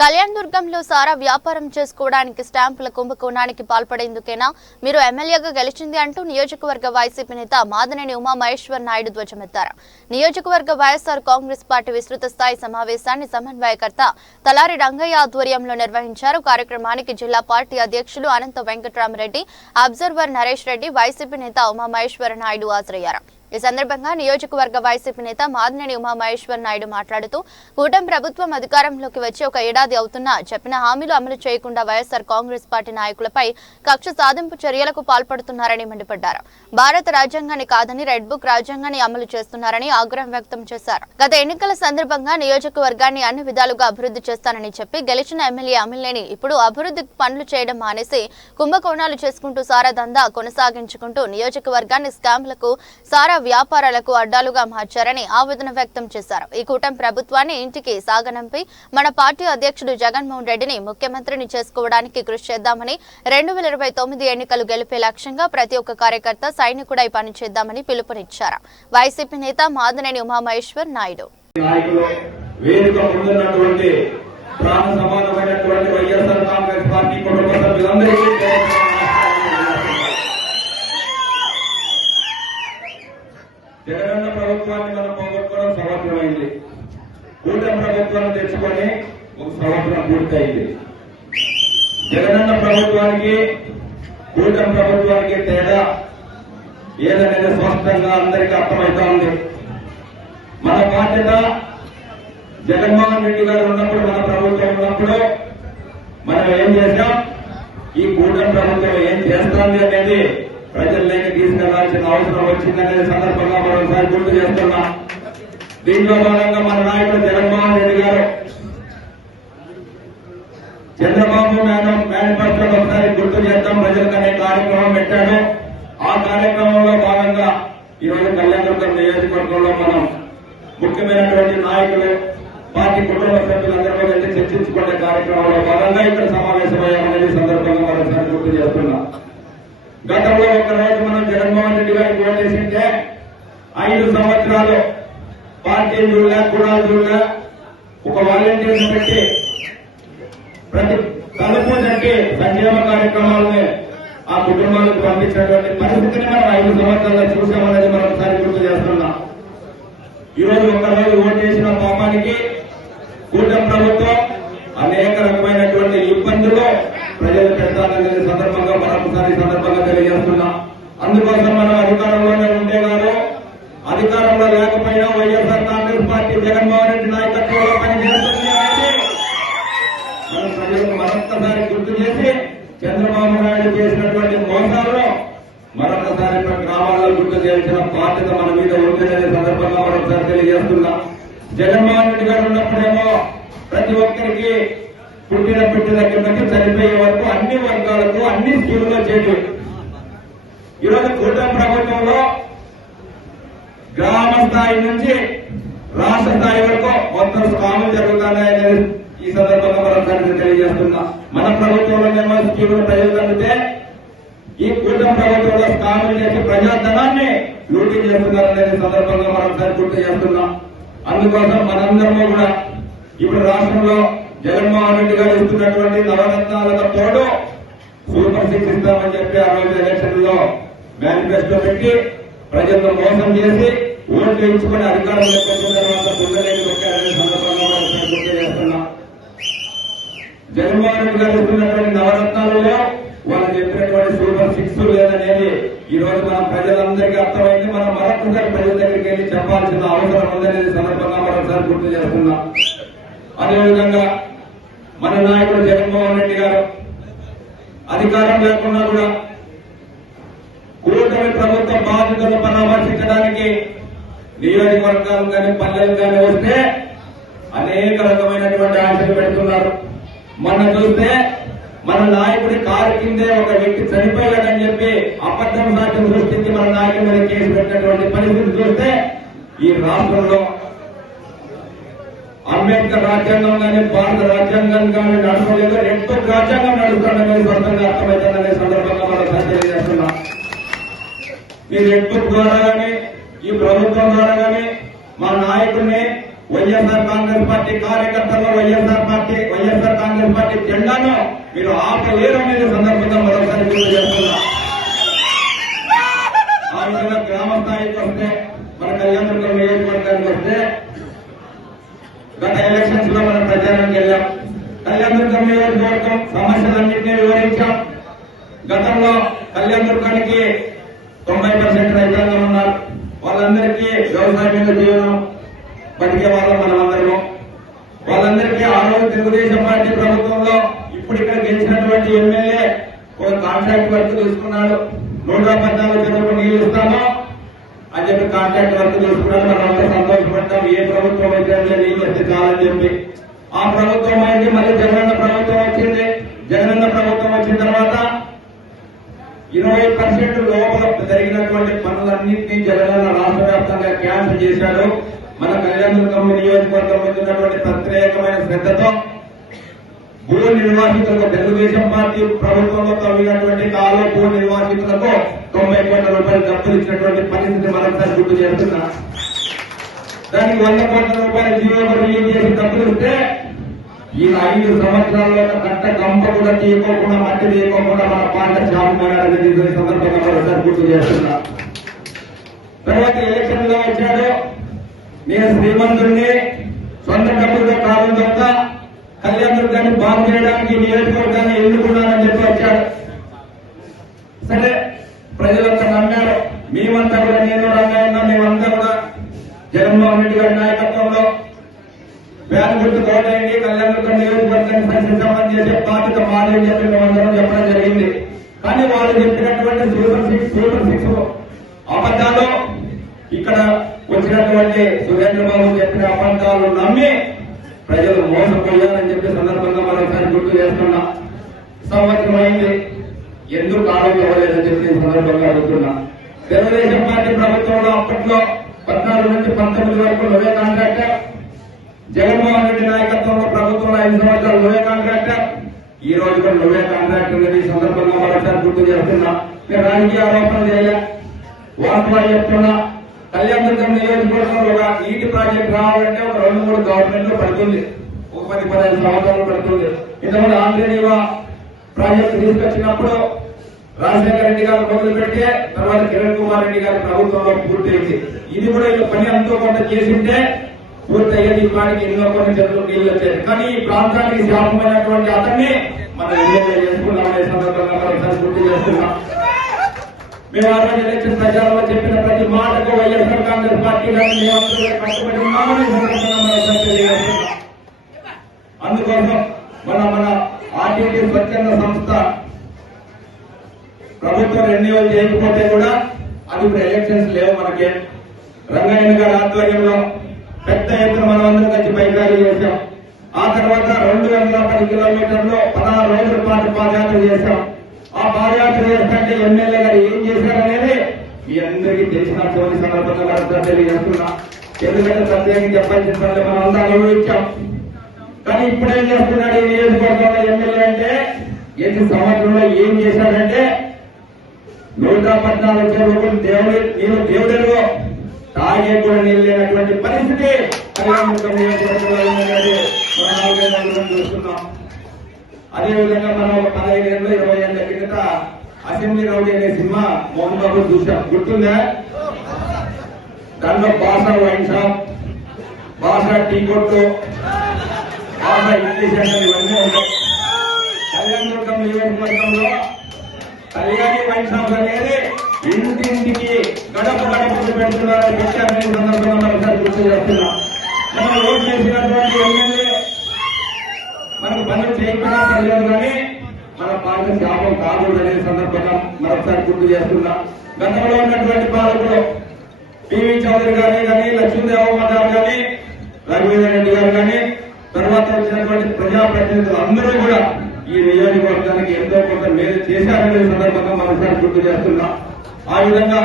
కళ్యాణ్ దుర్గంలో సారా వ్యాపారం చేసుకోవడానికి స్టాంపుల కుంభకోణానికి పాల్పడేందుకేనా? మీరు ఎమ్మెల్యేగా గెలిచింది అంటూ నియోజకవర్గ వైసీపీ నేత మాదనేని ఉమామహేశ్వర్ నాయుడు ధ్వజమెత్తారు. నియోజకవర్గ వైఎస్ఆర్ కాంగ్రెస్ పార్టీ విస్తృత స్థాయి సమావేశాన్ని సమన్వయకర్త తలారి రంగయ్య ఆధ్వర్యంలో నిర్వహించారు. కార్యక్రమానికి జిల్లా పార్టీ అధ్యక్షులు అనంత వెంకటరామరెడ్డి అబ్జర్వర్ నరేష్ రెడ్డి వైసీపీ నేత ఉమామహేశ్వర నాయుడు హాజరయ్యారు. ఈ సందర్భంగా నియోజకవర్గ వైసీపీ నేత మాదినేని ఉమామహేశ్వర్ నాయుడు మాట్లాడుతూ కూటమి ప్రభుత్వం అధికారంలోకి వచ్చి ఒక ఏడాది అవుతున్నా చెప్పిన హామీలు అమలు చేయకుండా వైఎస్ఆర్ కాంగ్రెస్ పార్టీ నాయకులపై కక్ష సాధింపు చర్యలకు పాల్పడుతున్నారని మండిపడ్డారు. భారత రాజ్యాంగాన్ని కాదని రెడ్ బుక్ రాజ్యాంగాన్ని అమలు చేస్తున్నారని ఆగ్రహం వ్యక్తం చేశారు. గత ఎన్నికల సందర్భంగా నియోజకవర్గాన్ని అన్ని విధాలుగా అభివృద్ధి చేస్తానని చెప్పి గెలిచిన ఎమ్మెల్యే అమిలేని ఇప్పుడు అభివృద్ధి పనులు చేయడం మానేసి కుంభకోణాలు చేసుకుంటూ సారా దందా కొనసాగించుకుంటూ నియోజకవర్గాన్ని స్కామ్లకు సారా వ్యాపారాలకు అడ్డాలుగా మార్చారని ఆవేదన వ్యక్తం చేశారు. ఈ కూటమి ప్రభుత్వాన్ని ఇంటికి సాగనంపి మన పార్టీ అధ్యక్షుడు జగన్మోహన్ రెడ్డిని ముఖ్యమంత్రిని చేసుకోవడానికి కృషి చేద్దామని రెండు వేల ఇరవై తొమ్మిది ఎన్నికలు గెలిపే లక్ష్యంగా ప్రతి ఒక్క కార్యకర్త సైనికుడై పనిచేద్దామని పిలుపునిచ్చారు. వైసీపీ నేత మాదనేని ఉమామహేశ్వర్ నాయుడు. ప్రాణ సమానమైనటువంటి వైఎస్ఆర్ కాంగ్రెస్ పార్టీ కుటుంబ సభ్యులందరికీ జగనన్న ప్రభుత్వాన్ని మనం పోగొట్టుకోవడం సంవత్సరమైంది కూటమి ప్రభుత్వాన్ని తెచ్చుకొని ఒక సంవత్సరం పూర్తయింది జగనన్న ప్రభుత్వానికి కూటమి ప్రభుత్వానికి తేడా ఏదనేది స్పష్టంగా అందరికీ అర్థమవుతా ఉంది మన బాధ్యత జగన్మోహన్ రెడ్డి గారు ఉన్నప్పుడు మన ప్రభుత్వం ఉన్నప్పుడు మనం ఏం చేశాం? ఈ కూటమి ప్రభుత్వం ఏం చేస్తుంది అనేది ప్రజల్లోకి తీసుకెళ్ళాల్సిన అవసరం వచ్చిందనే సందర్భంగా మరోసారి గుర్తు చేస్తున్నాం. దీంట్లో భాగంగా మన నాయకుడు జగన్మోహన్ రెడ్డి గారు చంద్రబాబు మేడం మేనిఫెస్టోలో ఒకసారి గుర్తు చేద్దాం. ప్రజలకు అనే కార్యక్రమం పెట్టాడు. ఆ కార్యక్రమంలో భాగంగా ఈరోజు కళ్యాణదుర్గం నియోజకవర్గంలో మనం ముఖ్యమైనటువంటి నాయకులు పార్టీ కుటుంబ సభ్యులందరూ కలిసి చర్చించుకునే కార్యక్రమంలో భాగంగా ఇక్కడ సమావేశమయ్యామనేది సందర్భంగా మరోసారి గుర్తు చేస్తున్నా. గతంలో ఒకరోజు మనం జగన్మోహన్ రెడ్డి గారికి ఓటేసింటే ఐదు సంవత్సరాలు పార్టీ చూడలే ఒక వాలంటీర్ని పెట్టి ప్రతి తలుపు తట్టి సంక్షేమ కార్యక్రమాలని ఆ కుటుంబాలకు పంపించినటువంటి పరిస్థితిని మనం ఐదు సంవత్సరాలు చూసామనేది మనం ఒకసారి గుర్తు చేస్తున్నాం. ఈరోజు ఒకరోజు ఓటు చేసిన పాపానికి కూటమి ప్రభుత్వం అనేక రకమైనటువంటి ఇబ్బందులు ప్రజలు పెడతారనే సందర్భంగా మనం ఒకసారి సందర్భంగా తెలియజేస్తున్నాం. అందుకోసం మనం అధికారంలోనే ఉంటే కాదు అధికారంలో లేకపోయినా వైఎస్ఆర్ కాంగ్రెస్ పార్టీ జగన్మోహన్ రెడ్డి నాయకత్వంలో పనిచేస్తుంది మనం ప్రజలకు మరొక్కసారి గుర్తు చేసి చంద్రబాబు నాయుడు చేసినటువంటి మోసాలను మరొకసారి గ్రామాల్లో గుర్తు చేయాల్సిన బాధ్యత మన మీద ఉందనే సందర్భంగా మరొకసారి తెలియజేస్తున్నా. జగన్మోహన్ రెడ్డి గారు ఉన్నప్పుడేమో ప్రతి ఒక్కరికి పుట్టిన పుట్టిన దగ్గర నుంచి చనిపోయే వరకు అన్ని వర్గాలకు అన్ని స్కీములు చేయడం ఈరోజు కూటమి ప్రభుత్వంలో గ్రామ స్థాయి నుంచి రాష్ట్ర స్థాయి వరకు మొత్తం స్కాములు జరుగుతున్నాయనేది ఈ సందర్భంగా మరొకసారి తెలియజేస్తున్నా. మన ప్రభుత్వంలోనేమో స్కీములు ప్రజలకు అందితే ఈ కూటమి ప్రభుత్వంలో స్థానం చేసి ప్రజాధనాన్ని లూటీ చేస్తున్నారనే సందర్భంగా మరొకసారి గుర్తు చేస్తున్నాం. అందుకోసం మనందరము కూడా ఇప్పుడు రాష్ట్రంలో జగన్మోహన్ రెడ్డి గారు ఇస్తున్నటువంటి నవరత్నాలకు తోడు సూపర్ సిక్స్ ఇస్తామని చెప్పి ఆ రోజు ఎలక్షన్లో మేనిఫెస్టో పెట్టి ప్రజలను మోసం చేసి ఓట్లు ఇచ్చుకుని అధికారంలో పెట్టిన తర్వాత గుండెలేని పెట్టారనే సందర్భంగా మరొకసారి గుర్తు చేస్తున్నాం. జగన్మోహన్ రెడ్డి గారు ఇస్తున్నటువంటి నవరత్నాలలో వాళ్ళు చెప్పినటువంటి సూపర్ సిక్స్ లేదనేది ఈ రోజు మన ప్రజలందరికీ అర్థమైంది. మనం మరొకసారి ప్రజల దగ్గరికి వెళ్ళి చెప్పాల్సిన అవసరం ఉందనేది సందర్భంగా మరొకసారి గుర్తు చేస్తున్నాం అదేవిధంగా మన నాయకుడు జగన్మోహన్ రెడ్డి గారు అధికారం లేకుండా కూడా కూటమి ప్రభుత్వ బాధ్యతలు పరామర్శించడానికి నియోజకవర్గాలు కానీ పల్లెలు కానీ వస్తే అనేక రకమైనటువంటి ఆశలు పెడుతున్నారు. మనం చూస్తే మన నాయకుడి కారు కిందే ఒక వ్యక్తి చనిపోయాడని చెప్పి అబద్ధం సాక్ష్యం సృష్టించి మన నాయకుడి మీద కేసు పెట్టినటువంటి పరిస్థితి చూస్తే ఈ రాష్ట్రంలో అంబేద్కర్ రాజ్యాంగం కానీ భారత రాజ్యాంగం కానీ నడపలేదు ఎంతో రాజ్యాంగం నడుస్తుందనేది స్పష్టంగా అర్థమవుతుందనే సందర్భంగా మనం తెలియజేస్తున్నాం. ఈ రెడ్ బుక్ ద్వారా కానీ ఈ ప్రభుత్వం ద్వారా కానీ మా నాయకుడిని వైఎస్ఆర్ కాంగ్రెస్ పార్టీ కార్యకర్తల్లో YSR party YSR Congress party జెండాను మీరు ఆపలేరు సందర్భంగా మరోసారి గుర్తు చేస్తున్నా. ఆ విధంగా గ్రామ స్థాయికి వస్తే మన కళ్యాణదుర్గం నియోజకవర్గానికి వస్తే గత ఎలక్షన్స్లో మనం ప్రచారానికి వెళ్ళాం. కళ్యాణదుర్గం నియోజకవర్గం సమస్యలన్నింటినీ వివరించాం. గతంలో కళ్యాణదుర్గానికి తొంభై పర్సెంట్ రైతాంగం ఉన్నారు. వాళ్ళందరికీ వ్యవసాయం మీద జీవనం బతికే వాళ్ళం మనమందరము. వాళ్ళందరికీ ఆ రోజు తెలుగుదేశం పార్టీ ప్రభుత్వంలో ఇప్పుడు ఇక్కడ గెలిచినటువంటి ఎమ్మెల్యే ఒక కాంట్రాక్ట్ వర్క్ తీసుకున్నాడు. నూట పద్నాలుగు చెరువుకు నీళ్ళు ఇస్తాము. అని చెప్పి కాంట్రాక్ట్ వర్క్ తీసుకున్నాడు. మనం అంతా సంతోషపడ్డాం. ఏ ప్రభుత్వం అయితే నీళ్ళు వస్తే చాలని చెప్పి. ఆ ప్రభుత్వం అయింది. మళ్ళీ జగనన్న ప్రభుత్వం వచ్చింది. జగనన్న ప్రభుత్వం వచ్చిన తర్వాత ఇరవై పర్సెంట్ లోపల జరిగినటువంటి పనులన్నింటినీ జగనన్న రాష్ట్ర వ్యాప్తంగా క్యాన్సిల్ చేశాడు. మన కళ్యాణదుర్గం నియోజకవర్గం మీద ఉన్నటువంటి ప్రత్యేకమైన శ్రద్ధతో భూ నిర్వాసితులకు తెలుగుదేశం పార్టీ ప్రభుత్వంలో తవ్వినటువంటి కాలు భూ నిర్వాసితులకు తొంభై కోట్ల రూపాయలు డబ్బులు ఇచ్చినటువంటి పరిస్థితి మరొకసారి గుర్తు చేస్తున్నా. దానికి వంద కోట్ల రూపాయలు జీవో రిలీజ్ చేసి డబ్బులు ఇస్తే ఈ ఐదు సంవత్సరాల్లో కట్ట గంప కూడా తీయకోకుండా మట్టి తీయకోకుండా మన పాట శాపమానాడని దీని సందర్భంగా మరోసారి గుర్తు చేస్తున్నా. తర్వాత ఎలక్షన్లో వచ్చాడు. నేను శ్రీమంతుడిని సొంత డబ్బులతో కాలం తప్ప కళ్యాణ దుర్గాన్ని బాగు చేయడానికి నియోజకవర్గాన్ని ఎన్నుకున్నానని చెప్పి వచ్చాడు. సరే ప్రజలంతా నమ్మారు. మేమంతా కూడా నేను రంగాయన్న మేమంతా కూడా జగన్మోహన్ రెడ్డి గారి నాయకత్వంలో వ్యాన్ గుర్తు కోటయండి కళ్యాణదుర్గం నియోజకవర్గాన్ని సస్యశ్రమం చెప్పి బాధ్యత మాది అని చెప్పి మేమందరం చెప్పడం జరిగింది. కానీ వాళ్ళు చెప్పినటువంటి సూపర్ సిక్స్ సూపర్ సిక్స్ అబద్ధాలు ఇక్కడ వచ్చినటువంటి సురేంద్ర బాబు చెప్పిన అబద్ధాలు నమ్మి ప్రజలు మోసపోయారని చెప్పి సందర్భంగా మనం ఒకసారి గుర్తు చేస్తున్నా. సంవత్సరం అయింది ఎందుకు ఆరోగ్యం అవ్వలేదని చెప్పి సందర్భంగా అడుగుతున్నా. తెలుగుదేశం పార్టీ ప్రభుత్వంలో అప్పట్లో పద్నాలుగు నుంచి పంతొమ్మిది వరకు నువ్వే కాంట్రాక్టర్ జగన్మోహన్ రెడ్డి నాయకత్వంలో ప్రభుత్వంలో ఐదు సంవత్సరాలు నువ్వే కాంట్రాక్టర్ ఈ రోజు కూడా నువ్వే కాంట్రాక్టర్ ఈ సందర్భంగా మరొకసారి గుర్తు చేస్తున్నా. నేను రాజకీయ ఆరోపణలు చేయ వాస్తవాలు చెప్తున్నా. కళ్యాణదుర్గం నియోజకవర్గంలో ఈటి ప్రాజెక్ట్ రావాలంటే ఒక రెండు మూడు గవర్నమెంట్లు పడుతుంది. ఒక పది పదహైదు సంవత్సరాలు పడుతుంది. ఇంతకుముందు ఆంధ్రనీవా ప్రాజెక్ట్ తీసుకొచ్చినప్పుడు రాజశేఖర రెడ్డి గారు మొదలు మొదలుపెట్టే తర్వాత కిరణ్ కుమార్ రెడ్డి గారి ప్రభుత్వంలో పూర్తయింది ఇది కూడా ఇలా పని ఎంతో కొంత చేసింటే పూర్తయ్యేది ఈ పాటికి ఎన్నో కొన్ని చెట్లు నీళ్ళు వచ్చాయి. కానీ ఈ ప్రాంతానికి శాపమైనటువంటి అతన్ని మనం ఎమ్మెల్యే చేసుకున్నామనే సందర్భంగా మనం గుర్తు చేస్తున్నాం మేము ఆ రోజు ఎలక్షన్ ప్రచారంలో చెప్పిన ప్రతి మాటకు వైఎస్ఆర్ కాంగ్రెస్ పార్టీ కట్టుబడి అందుకోసం మన మన ఆర్టీటీ స్వచ్ఛంద సంస్థ ప్రభుత్వం రెన్యువల్ చేయకపోతే కూడా అది ఇప్పుడు ఎలక్షన్స్ లేవు మనకి. రంగయ్య గారి ఆధ్వర్యంలో పెద్ద ఎత్తున మనం అందరం కలిసి బైకాలు చేశాం. ఆ తర్వాత రెండు వందల పది కిలోమీటర్లు పదహారు రోజుల పాటు పాదయాత్ర చేశాం. ఆ పాదయాత్ర ఎమ్మెల్యే గారు ఏం చేశారనేది మీ అందరికీ తెలిసిన చివరి సందర్భంగా తెలియజేస్తున్నా. ఎందుకంటే ప్రత్యేకంగా చెప్పాల్సిన పనులు మనం అంతా అనుభవించాం కానీ ఇప్పుడు ఏం చేస్తున్నాడు ఈ నియోజకవర్గంలో ఎమ్మెల్యే అంటే ఎన్ని సంవత్సరంలో ఏం చేశాడంటే నూట పద్నాలుగు చెరువులు దేవుడు నేను దేవుడు తాగే కూడా నీళ్ళు లేనటువంటి పరిస్థితి. చూస్తున్నాం. అదేవిధంగా మనం ఒక పదహైదు ఏళ్ళు ఇరవై ఏళ్ళ కిందట అసెంబ్లీ రౌడీ అనే సినిమా మోహన్ బాబు చూసాం గుర్తుందా? దాంట్లో బాసా వైన్ షాప్ బాసా టీ కొట్టు బాసా ఇంగ్లీష్ అంటే ఇవన్నీ ఉంటాయి. కళ్యాణదుర్గం నియోజకవర్గంలో కళ్యాణి వైన్ షాప్ అనేది ఇంటింటికి గడప గడపకు పెడుతున్నారని విషయాన్ని సందర్భంగా మరోసారి గుర్తు చేస్తున్నాం. మనం ఓటు చేసినటువంటి ఎమ్మెల్యే మనకు పనులు చేయకుండా తెలియదు కానీ మన పార్టీ శాపం కాకూడదనే సందర్భంగా మరొకసారి గుర్తు చేస్తున్నా. గతంలో ఉన్నటువంటి పాలకులు పివి చౌదరి గారి కానీ లక్ష్మీదేవమ్మ గారు కానీ రఘువీంద్ర రెడ్డి గారు కానీ తర్వాత వచ్చినటువంటి ప్రజాప్రతినిధులు అందరూ కూడా ఈ నియోజకవర్గానికి ఎంతో కొంత మేలు చేశారనే సందర్భంగా మరోసారి గుర్తు చేస్తున్నా. ఆ విధంగా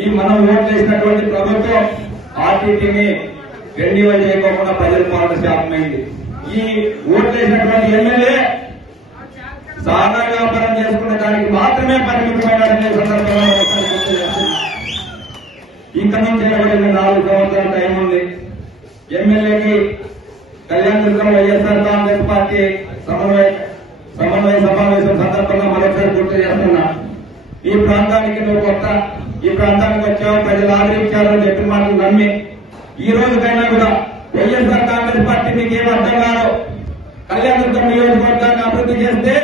ఈ మనం ఓట్ చేసినటువంటి ప్రభుత్వం ఆర్టీటీని రెన్యువల్ చేయకోకుండా ప్రజల పాలన శాపమైంది. ఈ ఓట్లు ఎమ్మెల్యే సాదా వ్యాపారం చేసుకున్న దానికి మాత్రమే పరిమితమైన సందర్భంగా ఒకసారి నుంచి ఇరవై నాలుగు సంవత్సరాల టైం ఉంది. ఎమ్మెల్యేకి కళ్యాణ దుర్గం వైఎస్ఆర్ కాంగ్రెస్ పార్టీ సమన్వయ సమన్వయ సమావేశం సందర్భంగా మరొకసారి గుర్తు చేస్తున్నా. ఈ ప్రాంతానికి నువ్వు కొత్త ఈ ప్రాంతానికి వచ్చావు ప్రజలు ఆదరించారు అని చెప్పిన మాటలు నమ్మి ఈ రోజుకైనా కూడా వైఎస్ఆర్ కాంగ్రెస్ పార్టీ మీకు ఏం అర్థం కాదు. కళ్యాణదుర్గం నియోజకవర్గాన్ని అభివృద్ధి చేస్తే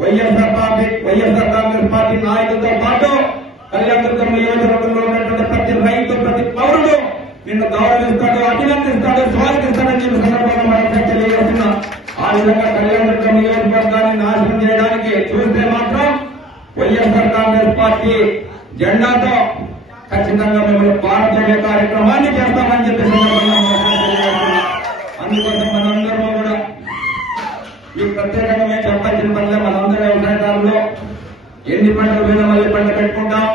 YSR party YSR Congress party నాయకులతో పాటు కళ్యాణదుర్గం నియోజకవర్గంలో ఉన్నటువంటి ప్రతి రైతు ప్రతి పౌరుడు నిన్ను గౌరవిస్తాడు అభినందిస్తాడు స్వాగతిస్తాడని చెప్పి సందర్భంగా మనం తెలియజేస్తున్నా. ఆ విధంగా కళ్యాణదుర్గం నియోజకవర్గాన్ని నాశనం చేయడానికి చూస్తే మాత్రం వైఎస్ఆర్ కాంగ్రెస్ పార్టీ జెండాతో ఖచ్చితంగా మిమ్మల్ని పార్టీ కార్యక్రమాన్ని చేస్తామని చెప్పి సందర్భంగా అందుకోసం మనందరూ కూడా ఈ ప్రత్యేకమైన మేము చెప్పాల్సిన పనిలో మనందరూ వ్యవసాయదారులు ఎన్ని పంటలు మీద మళ్ళీ పంట పెట్టుకుంటాం.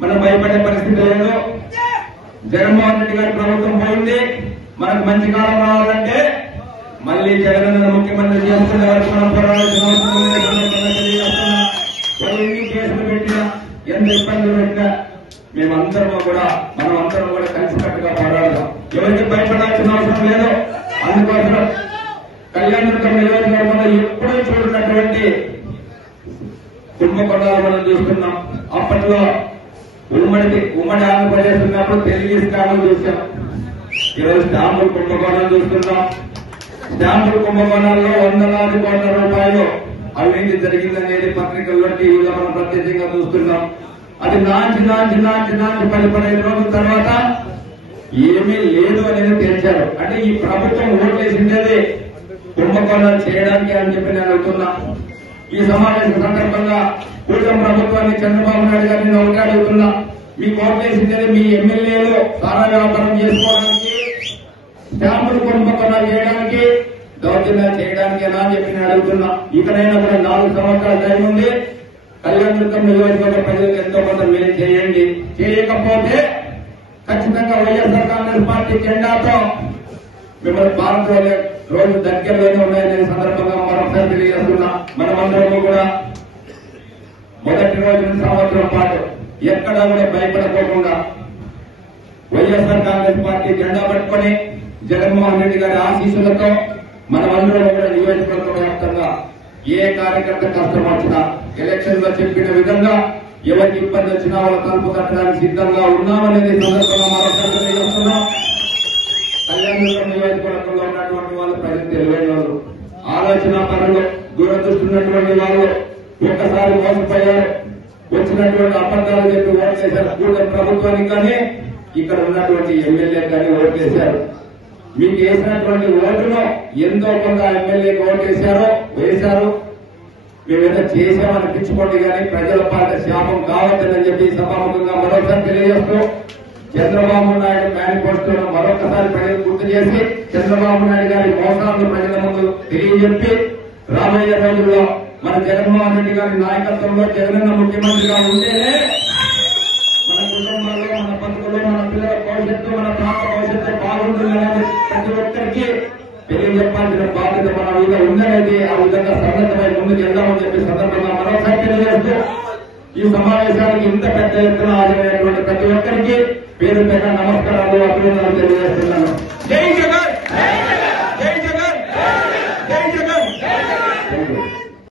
మనం భయపడే పరిస్థితి లేదు. జగన్మోహన్ రెడ్డి గారి ప్రభుత్వం పోయింది. మనకు మంచి కాలం రావాలంటే మళ్ళీ జగన్ ముఖ్యమంత్రి చేస్తున్న వరకు మనం పోరాడాల్సిన ఎన్ని కేసులు పెట్టినా ఎంత ఇబ్బందులు పెట్టినా మేమందరం కూడా మనం అందరం కూడా కలిసికట్టుగా పోరాడదాం. ఎవరికి భయపడాల్సిన అవసరం లేదు అందుకోసం కళ్యాణదుర్గం నియోజకవర్గంలో ఎప్పుడూ చూడనటువంటి కుంభకోణాలు మనం చూస్తున్నాం అప్పట్లో ఉమ్మడి ఉమ్మడి ఆంధ్రప్రదేశ్ ఉన్నప్పుడు తెలుగు స్టాంపులు చూసాం. ఈరోజు స్టాంపులు కుంభకోణం చూస్తున్నాం. స్టాంపులు కుంభకోణాల్లో వందలాది కోట్ల రూపాయలు అవినీతి జరిగిందనేది పత్రికల్లో టీవీలో మనం ప్రత్యేకంగా చూస్తున్నాం. అది నాంచి నాంచి నాంచి నాంచి పది పదిహేను రోజుల తర్వాత ఏమీ లేదు అనేది తెలిసారు అంటే ఈ ప్రభుత్వం ఓట్లేసిండేది కుంభకోణాలు చేయడానికి అని చెప్పి నేను అడుగుతున్నా ఈ సమావేశం సందర్భంగా కూటమి ప్రభుత్వాన్ని చంద్రబాబు నాయుడు గారిని నేను ఒకటే అడుగుతున్నా. మీ ఓట్లేసిండేది మీ ఎమ్మెల్యేలు సారా వ్యాపారం చేసుకోవడానికి స్టాంపులు కుంభకోణాలు చేయడానికి దౌర్జన్యాలు చేయడానికి ఎలా అని చెప్పి నేను అడుగుతున్నా. ఇకనైనా కూడా నాలుగు సంవత్సరాల టైం ఉంది. కళ్యాణదుర్గం నియోజకవర్గ ప్రజలకు ఎంతో కొంత మీరు చేయండి. చేయకపోతే ఖచ్చితంగా వైఎస్ఆర్ కాంగ్రెస్ పార్టీ జెండాతో మిమ్మల్ని భారత్ రోజు దగ్గరలోనే ఉన్నాయనే సందర్భంగా మరొకసారి తెలియజేస్తున్నా. మనమందరము కూడా మొదటి రోజు సంవత్సరం పాటు ఎక్కడా కూడా భయపడకోకుండా వైఎస్ఆర్ కాంగ్రెస్ పార్టీ జెండా పట్టుకొని జగన్మోహన్ రెడ్డి గారి ఆశీస్సులతో మనమందరం కూడా నియోజకవర్గ వ్యాప్తంగా ఏ కార్యకర్త కష్టం వచ్చినా ఎలక్షన్లో చెప్పిన విధంగా ఎవరికి ఇబ్బంది వచ్చినా వాళ్ళ తలుపు కట్టడానికి సిద్ధంగా ఉన్నామనేది సందర్భంగా మరొకసారి తెలియజేస్తున్నాం. కళ్యాణదుర్గం నియోజకవర్గంలో ఉన్నటువంటి వాళ్ళు ప్రజలు తెలివైన వాళ్ళు ఆలోచన పనులు దూరదృష్టి ఉన్నటువంటి వాళ్ళు ఒకసారి మోసపోయారు వచ్చినటువంటి అబద్ధాలు చెప్పి ఓట్ చేశారు. కూడా ప్రభుత్వానికి కానీ ఇక్కడ ఉన్నటువంటి ఎమ్మెల్యే కానీ ఓట్ చేశారు మీకు వేసినటువంటి ఓటును ఎంతో కొంత ఎమ్మెల్యేకి ఓట్ చేశారో వేశారు. మేమేదో చేశామని పిచ్చుకోండి కానీ ప్రజల పాట శాపం కావద్దని చెప్పి సభాముఖంగా మరోసారి తెలియజేస్తూ చంద్రబాబు నాయుడు మేనిఫెస్టోను మరొకసారి ప్రజలు గుర్తు చేసి చంద్రబాబు నాయుడు గారి మోసాలను ప్రజల ముందు తెలియజెప్పి రాబోయే రోజుల్లో మన జగన్మోహన్ రెడ్డి గారి నాయకత్వంలో జగనన్న ముఖ్యమంత్రిగా ఉంటేనే మన కుటుంబంలో మన బతుకులు మన పిల్లల భవిష్యత్తు మన ప్రాంత భవిష్యత్తు బాగుంటుందనేది ప్రతి ఒక్కరికి తెలియజెప్పాల్సిన బాధ్యత మన మీద ఉందనేది ఆ విధంగా సన్నద్ధమై ముందుకు వెళ్దామని చెప్పి సందర్భంగా మరోసారి తెలియజేస్తూ ఈ సమావేశానికి ఇంత పెద్ద ఎత్తున హాజరైనటువంటి ప్రతి ఒక్కరికి పేరు పేరు నమస్కారాలు అభినందనలు తెలియజేస్తున్నాను.